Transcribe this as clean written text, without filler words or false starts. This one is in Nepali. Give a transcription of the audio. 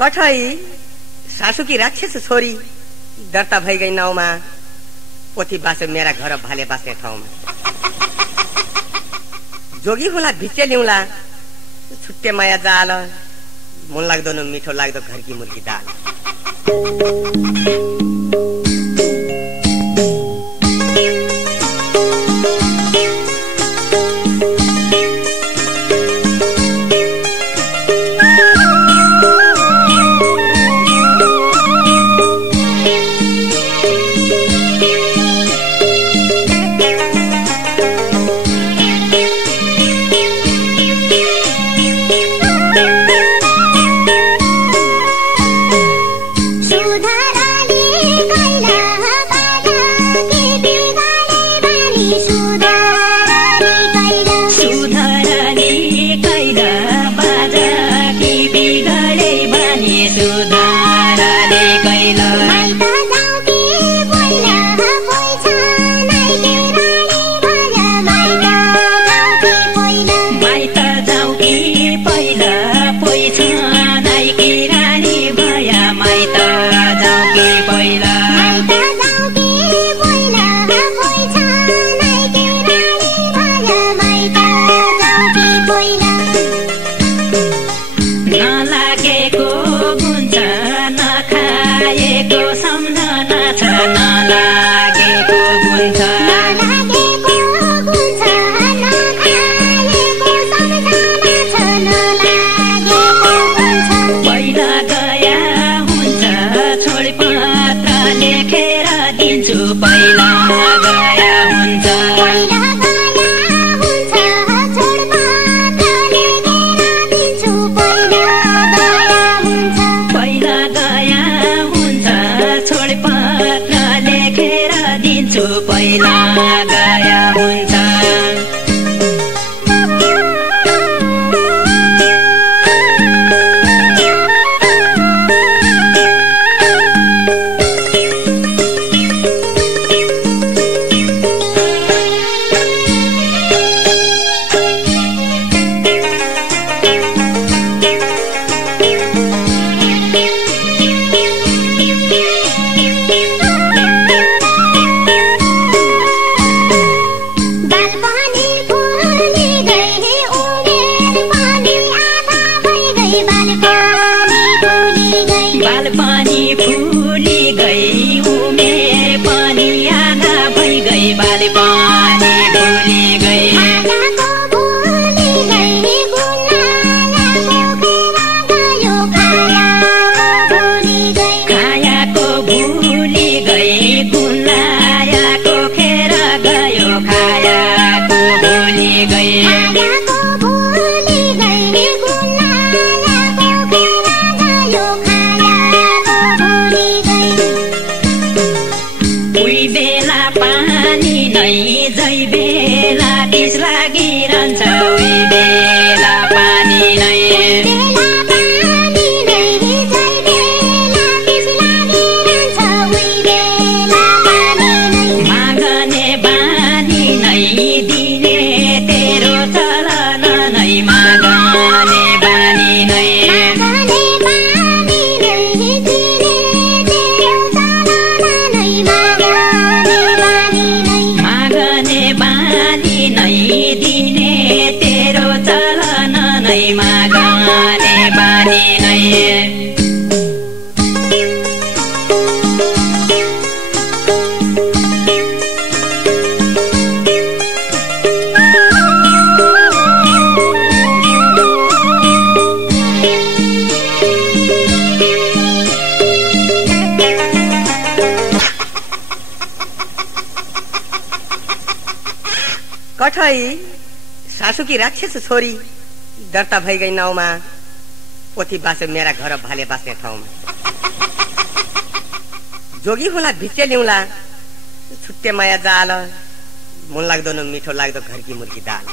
कठै सासुकी राक्षस छोरी दर्ता भइ गई नाउँमा, पोथी बाँच्यो मेरा घर भाले बाँच्ने ठाउँमा। जोगी होला भिचे ल्याउला छुट्टे माया जाल, मन लाग्दो न मिठो लाग्दो घरकी मुर्गी दाल। कठै सासुकी राक्षस छोरी दर्ता भइ गई नाउँमा, पोथी बाँच्यो मेरा घर भाले बाँच्ने ठाउँमा। जोगी होला भिचे ल्याउला छुट्टे माया जाल, मन लाग्दो न मिठो लाग्दो घरकी मुर्गी दाल।